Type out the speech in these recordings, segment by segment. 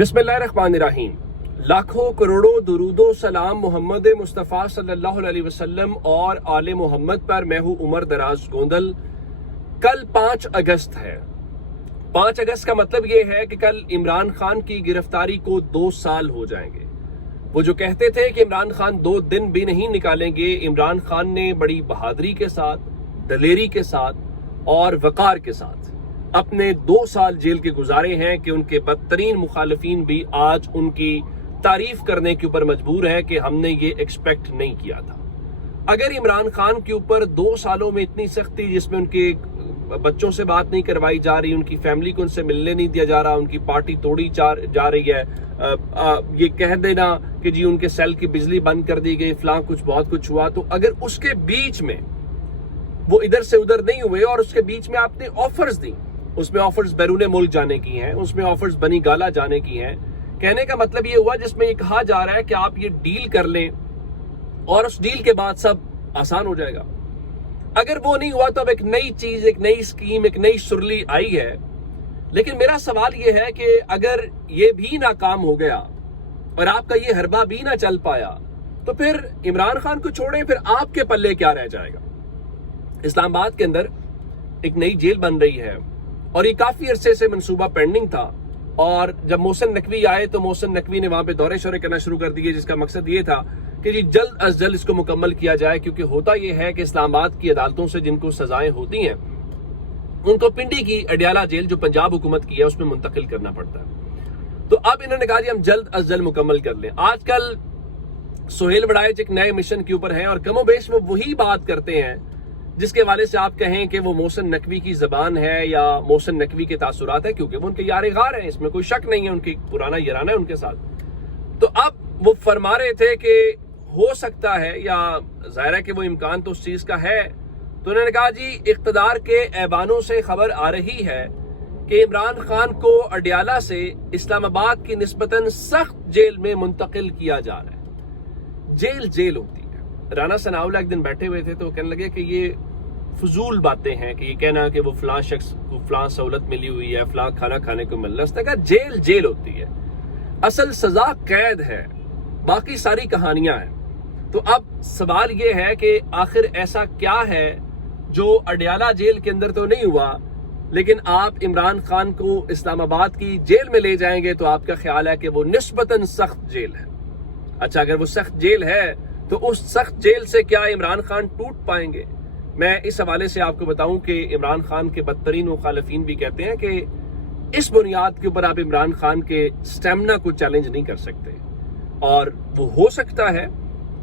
बिस्मिल्लाहिर्रहमानिर्रहीम। लाखों करोड़ों दुरूदो सलाम मोहम्मद मुस्तफ़ा सल्लल्लाहु अलैहि वसल्लम और आले मोहम्मद पर। मैं हूँ उमर दराज गोंदल। कल 5 अगस्त है। 5 अगस्त का मतलब ये है कि कल इमरान खान की गिरफ्तारी को 2 साल हो जाएंगे। वो जो कहते थे कि इमरान खान 2 दिन भी नहीं निकालेंगे, इमरान खान ने बड़ी बहादुरी के साथ, दलेरी के साथ और वक़ार के साथ अपने 2 साल जेल के गुजारे हैं कि उनके बदतरीन मुखालिफिन भी आज उनकी तारीफ करने के ऊपर मजबूर है कि हमने ये एक्सपेक्ट नहीं किया था। अगर इमरान खान के ऊपर 2 सालों में इतनी सख्ती, जिसमें उनके बच्चों से बात नहीं करवाई जा रही, उनकी फैमिली को उनसे मिलने नहीं दिया जा रहा, उनकी पार्टी तोड़ी जा रही है, ये कह देना कि जी उनके सेल की बिजली बंद कर दी गई, फलां कुछ बहुत कुछ हुआ, तो अगर उसके बीच में वो इधर से उधर नहीं हुए और उसके बीच में आपने ऑफर्स दी, उसमें ऑफर्स बैरून मुल्क जाने की हैं, उसमें ऑफर्स बनी गाला जाने की हैं, कहने का मतलब ये हुआ जिसमें ये कहा जा रहा है कि आप ये डील कर लें और उस डील के बाद सब आसान हो जाएगा। अगर वो नहीं हुआ तो अब एक नई चीज, एक नई स्कीम, एक नई सुरली आई है। लेकिन मेरा सवाल ये है कि अगर ये भी नाकाम हो गया और आपका ये हरबा भी ना चल पाया, तो फिर इमरान खान को छोड़ें, फिर आपके पल्ले क्या रह जाएगा। इस्लामाबाद के अंदर एक नई जेल बन रही है और ये काफी अरसे से मंसूबा पेंडिंग था, और जब मोहसिन नकवी आए तो मोहसिन नकवी ने वहां पे दौरे शौरे करना शुरू कर दिए, जिसका मकसद ये था कि जी जल्द अज जल्द इसको मुकम्मल किया जाए। क्योंकि होता यह है कि इस्लामाबाद की अदालतों से जिनको सजाएं होती हैं उनको पिंडी की अडियाला जेल जो पंजाब हुकूमत की है उसमें मुंतकिल करना पड़ता है। तो अब इन्होंने कहा जी हम जल्द अज जल्द मुकम्मल कर लें। आजकल सोहेल वड़ाइच एक नए मिशन के ऊपर हैं और कमोबेश वो वही बात करते हैं जिसके वाले से आप कहें कि वो मोहसिन नकवी की जबान है या मोहसिन नकवी के तासुरात है, क्योंकि वो उनके यारे गार हैं, इसमें कोई शक नहीं है, उनकी पुराना याराना है उनके साथ। तो अब वो फरमा रहे थे कि हो सकता है, या जाहिर है कि वो इम्कान तो उस चीज का है, तो उन्होंने कहा जी इख्तदार के ऐवानों से खबर आ रही है कि इमरान खान को अडियाला से इस्लामाबाद की निस्बतन सख्त जेल में मुंतकिल किया जा रहा है। जेल होती है। राना सनाउल्लाह एक दिन बैठे हुए थे तो वो कहने लगे कि ये फजूल बातें हैं कि ये कहना कि वो फलां शख्स को फलां सहूलत मिली हुई है, फलां खाना खाने को मिल रहा है। उसने कहा जेल होती है, असल सजा कैद है, बाकी सारी कहानियां हैं। तो अब सवाल ये है कि आखिर ऐसा क्या है जो अडियाला जेल के अंदर तो नहीं हुआ, लेकिन आप इमरान खान को इस्लामाबाद की जेल में ले जाएंगे तो आपका ख्याल है कि वो निस्बतन सख्त जेल है। अच्छा, अगर वो सख्त जेल है तो उस सख्त जेल से क्या इमरान खान टूट पाएंगे? मैं इस हवाले से आपको बताऊं कि इमरान खान के बदतरीन मुखालिफिन भी कहते हैं कि इस बुनियाद के ऊपर आप इमरान खान के स्टेमिना को चैलेंज नहीं कर सकते, और वो हो सकता है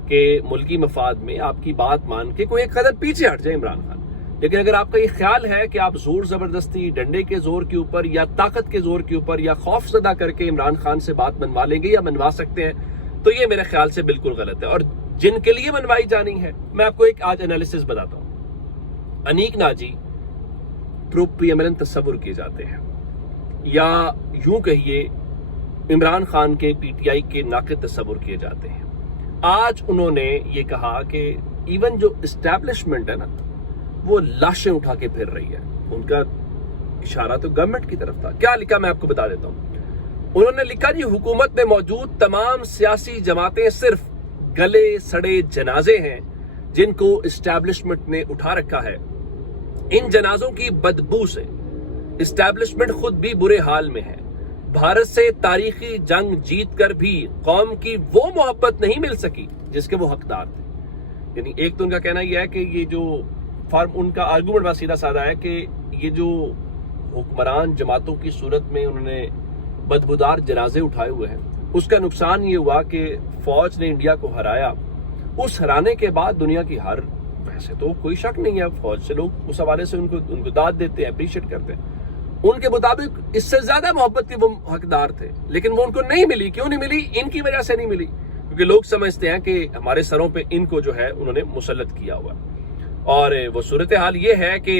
कि मुल्की मफाद में आपकी बात मान के कोई एक कदम पीछे हट जाए इमरान खान। लेकिन अगर आपका ये ख्याल है कि आप जोर जबरदस्ती, डंडे के जोर के ऊपर या ताकत के जोर के ऊपर या खौफ ज़दा करके इमरान खान से बात मनवा लेंगे या मनवा सकते हैं, तो ये मेरे ख्याल से बिल्कुल गलत है। और जिनके लिए मनवाई जानी है, मैं आपको एक आज एनालिसिस बताता हूं। अनीक नाजी प्रूफ प्रीएमिनेंट तस्वुर किए जाते हैं, या यूं कहिए इमरान खान के पीटीआई के नाक़िद तस्वुर किए जाते हैं। आज उन्होंने ये कहा कि इवन जो एस्टैब्लिशमेंट है ना, वो लाशें उठा के फिर रही है। उनका इशारा तो गवर्नमेंट की तरफ था। क्या लिखा मैं आपको बता देता हूं। उन्होंने लिखा जी हुकूमत में मौजूद तमाम सियासी जमातें सिर्फ गले सड़े जनाजे हैं जिनको एस्टैब्लिशमेंट ने उठा रखा है। इन जनाजों की बदबू से एस्टैब्लिशमेंट खुद भी बुरे हाल में है। भारत से तारीखी जंग जीत कर भी कौम की वो मोहब्बत नहीं मिल सकी जिसके वो हकदार थे। यानी एक तो उनका कहना यह है कि ये जो फॉर्म, उनका आर्गूमेंट बस सीधा साधा है कि ये जो हुक्मरान जमातों की सूरत में उन्होंने बदबूदार जनाजे उठाए हुए हैं, उसका नुकसान ये हुआ कि फौज ने इंडिया को हराया। उस हराने के बाद दुनिया की हर, वैसे तो कोई शक नहीं है, फौज से लोग उस हवाले से उनको दाद देते हैं, अप्रिशिएट करते हैं। उनके मुताबिक इससे ज्यादा मोहब्बत के वो हकदार थे, लेकिन वो उनको नहीं मिली। क्यों नहीं मिली? इनकी वजह से नहीं मिली, क्योंकि लोग समझते हैं कि हमारे सरों पे इनको जो है उन्होंने मुसल्लत किया हुआ। और वो सूरत हाल ये है कि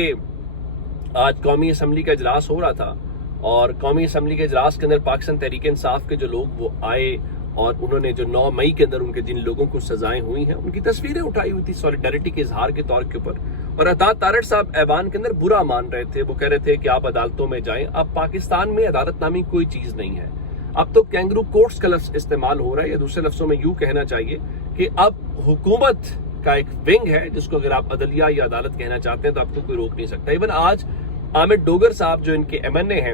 आज कौमी असम्बली का इजलास हो रहा था, और कौमी असम्बली के इजलास के अंदर पाकिस्तान तहरीक इंसाफ के जो लोग वो आए और उन्होंने जो 9 मई के अंदर उनके जिन लोगों को सजाएं हुई हैं उनकी तस्वीरें उठाई हुई थी सॉलिडारिटी के इजहार के तौर के ऊपर। और अतात तारड़ साहब ऐवान के अंदर बुरा मान रहे थे। वो कह रहे थे कि आप अदालतों में जाएं। अब पाकिस्तान में अदालत नामी कोई चीज नहीं है। اب تو کینگرو کوٹس کا لفظ استعمال ہو رہا ہے، یا دوسرے لفظوں میں یوں کہنا چاہیے کہ اب حکومت کا ایک ونگ ہے جس کو اگر آپ عدلیہ یا عدالت کہنا چاہتے ہیں تو آپ کو کوئی روک نہیں سکتا۔ ایون آج حامد ڈوگر صاحب جو ان کے MNA ہیں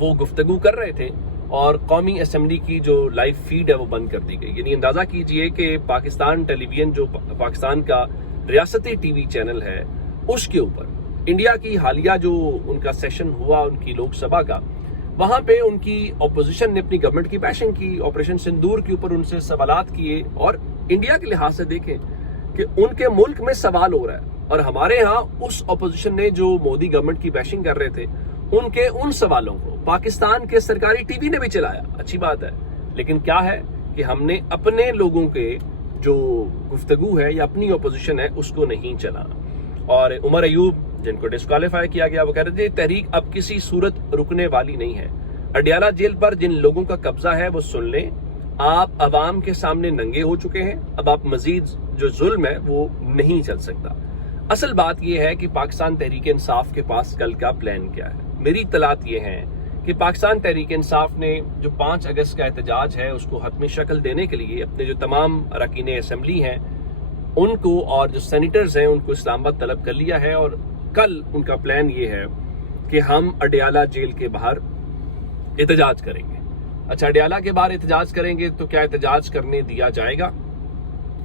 وہ گفتگو کر رہے تھے اور قومی اسمبلی کی جو لائیو فیڈ ہے وہ بند کر دی گئی۔ یعنی اندازہ کیجئے کہ پاکستان ٹیلی ویژن جو پاکستان کا ریاستی ٹی وی چینل ہے اس کے اوپر انڈیا کی حالیہ جو ان کا سیشن ہوا ان کی لوک سبھا کا، وہاں پہ ان کی اپوزیشن نے اپنی گورنمنٹ کی بیشنگ کی، آپریشن سندور کے اوپر ان سے سوالات کیے، اور انڈیا کے لحاظ سے دیکھیں کہ ان کے ملک میں سوال ہو رہا ہے اور ہمارے ہاں اس اپوزیشن نے جو مودی گورنمنٹ کی بیشنگ کر رہے تھے ان کے ان سوالوں کو پاکستان کے سرکاری ٹی وی نے بھی چلایا، اچھی بات ہے، لیکن کیا ہے کہ ہم نے اپنے لوگوں کے جو گفتگو ہے یا اپنی اپوزیشن ہے اس کو نہیں چلانا۔ اور عمر ایوب جن کو ڈسکوالیفائی کیا گیا وہ کہہ رہے تھے تحریک اب کسی صورت رکنے والی نہیں ہے، اڈیالہ جیل پر جن لوگوں کا قبضہ ہے وہ سن لیں، آپ عوام کے سامنے ننگے ہو چکے ہیں، اب آپ مزید جو ظلم ہے وہ نہیں چل سکتا۔ اصل بات یہ ہے کہ پاکستان تحریک انصاف کے پاس کل کا پلان کیا ہے۔ میری اطلاعات یہ ہیں کہ پاکستان تحریک انصاف نے جو 5 اگست کا احتجاج ہے اس کو حتمی شکل دینے کے لیے اپنے جو تمام اراکین اسمبلی ہیں ان کو اور جو سینیٹرز ہیں ان کو اسلام آباد طلب کر لیا ہے، اور کل ان کا پلان یہ ہے کہ ہم اڈیالہ جیل کے باہر احتجاج کریں گے۔ اچھا، اڈیالہ کے باہر احتجاج کریں گے تو کیا احتجاج کرنے دیا جائے گا؟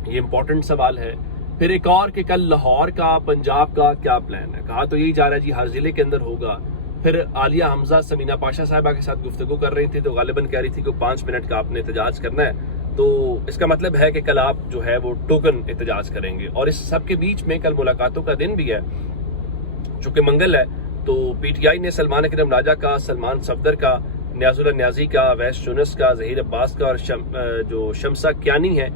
یہ امپورٹنٹ سوال ہے۔ پھر ایک اور کہ کل لاہور کا پنجاب کا کیا پلان ہے؟ کہا تو یہی جا رہا ہے جی ہر ضلع کے اندر ہوگا۔ پھر عالیہ حمزہ سمینہ پاشا صاحبہ کے ساتھ گفتگو کر رہی تھی تو غالباً کہہ رہی تھی کہ 5 منٹ کا آپ نے احتجاج کرنا ہے، تو اس کا مطلب ہے کہ کل آپ جو ہے وہ ٹوکن احتجاج کریں گے۔ اور اس سب کے بیچ میں کل ملاقاتوں کا دن بھی ہے چونکہ منگل ہے، تو PTI نے سلمان اکرم راجہ کا، سلمان صفدر کا، نیاز اللہ نیازی کا، ویس یونس کا، ظہیر عباس کا اور جو شمسہ کیانی ہے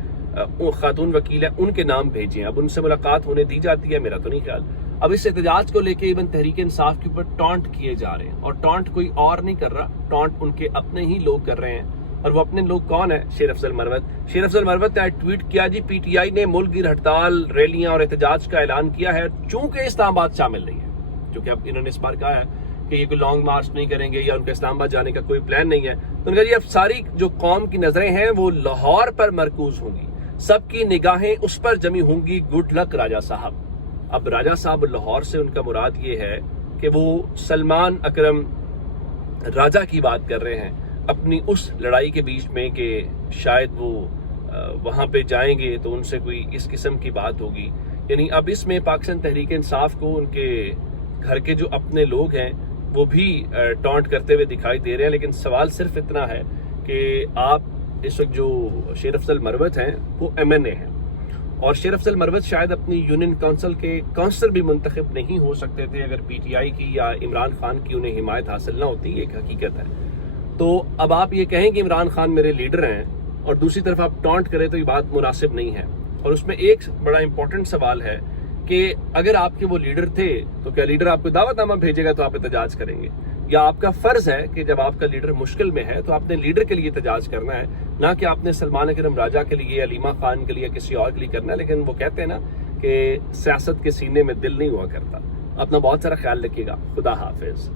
خاتون وکیل ہے ان کے نام بھیجے ہیں۔ اب ان سے ملاقات ہونے دی جاتی ہے، میرا تو نہیں خیال۔ اب اس احتجاج کو لے کے ایون تحریک انصاف کے اوپر ٹانٹ کیے جا رہے ہیں، اور ٹانٹ کوئی اور نہیں کر رہا، ٹانٹ ان کے اپنے ہی لوگ کر رہے ہیں۔ اور وہ اپنے لوگ کون ہیں؟ شیر افضل مروت۔ شیر افضل مروت نے ٹویٹ کیا جی PTI نے ملک گیر ہڑتال، ریلیاں اور احتجاج کا اعلان کیا ہے چونکہ اسلام آباد شامل نہیں ہے، کیونکہ اب انہوں نے اس بار کہا ہے کہ یہ کوئی لانگ مارچ نہیں کریں گے یا ان کا اسلام آباد جانے کا کوئی پلان نہیں ہے۔ تو ان کا جی اب ساری جو قوم کی نظریں ہیں وہ لاہور پر مرکوز ہوں گی، سب کی نگاہیں اس پر جمی ہوں گی، گڈ لک راجہ صاحب۔ اب راجہ صاحب لاہور سے ان کا مراد یہ ہے کہ وہ سلمان اکرم راجہ کی بات کر رہے ہیں اپنی اس لڑائی کے بیچ میں کہ شاید وہ وہاں پہ جائیں گے تو ان سے کوئی اس قسم کی بات ہوگی۔ یعنی اب اس میں پاکستان تحریک انصاف کو ان کے گھر کے جو اپنے لوگ ہیں وہ بھی ٹانٹ کرتے ہوئے دکھائی دے رہے ہیں، لیکن سوال صرف اتنا ہے کہ آپ اس وقت جو شیر افضل مروت ہیں وہ MNA ہیں، اور شیر افضل مروت شاید اپنی یونین کونسل کے کونسلر بھی منتخب نہیں ہو سکتے تھے اگر PTI کی یا عمران خان کی انہیں حمایت حاصل نہ ہوتی، ایک حقیقت ہے۔ تو اب آپ یہ کہیں کہ عمران خان میرے لیڈر ہیں اور دوسری طرف آپ ٹانٹ کریں تو یہ بات مناسب نہیں ہے۔ اور اس میں ایک بڑا امپورٹنٹ سوال ہے کہ اگر آپ کے وہ لیڈر تھے تو کیا لیڈر آپ کو دعوت نامہ بھیجے گا تو آپ احتجاج کریں گے، یا آپ کا فرض ہے کہ جب آپ کا لیڈر مشکل میں ہے تو آپ نے لیڈر کے لیے احتجاج کرنا ہے، نہ کہ آپ نے سلمان اکرم راجہ کے لیے، علیمہ خان کے لیے، کسی اور کے لیے کرنا ہے۔ لیکن وہ کہتے ہیں نا کہ سیاست کے سینے میں دل نہیں ہوا کرتا۔ اپنا بہت سارا خیال رکھیے گا۔ خدا حافظ۔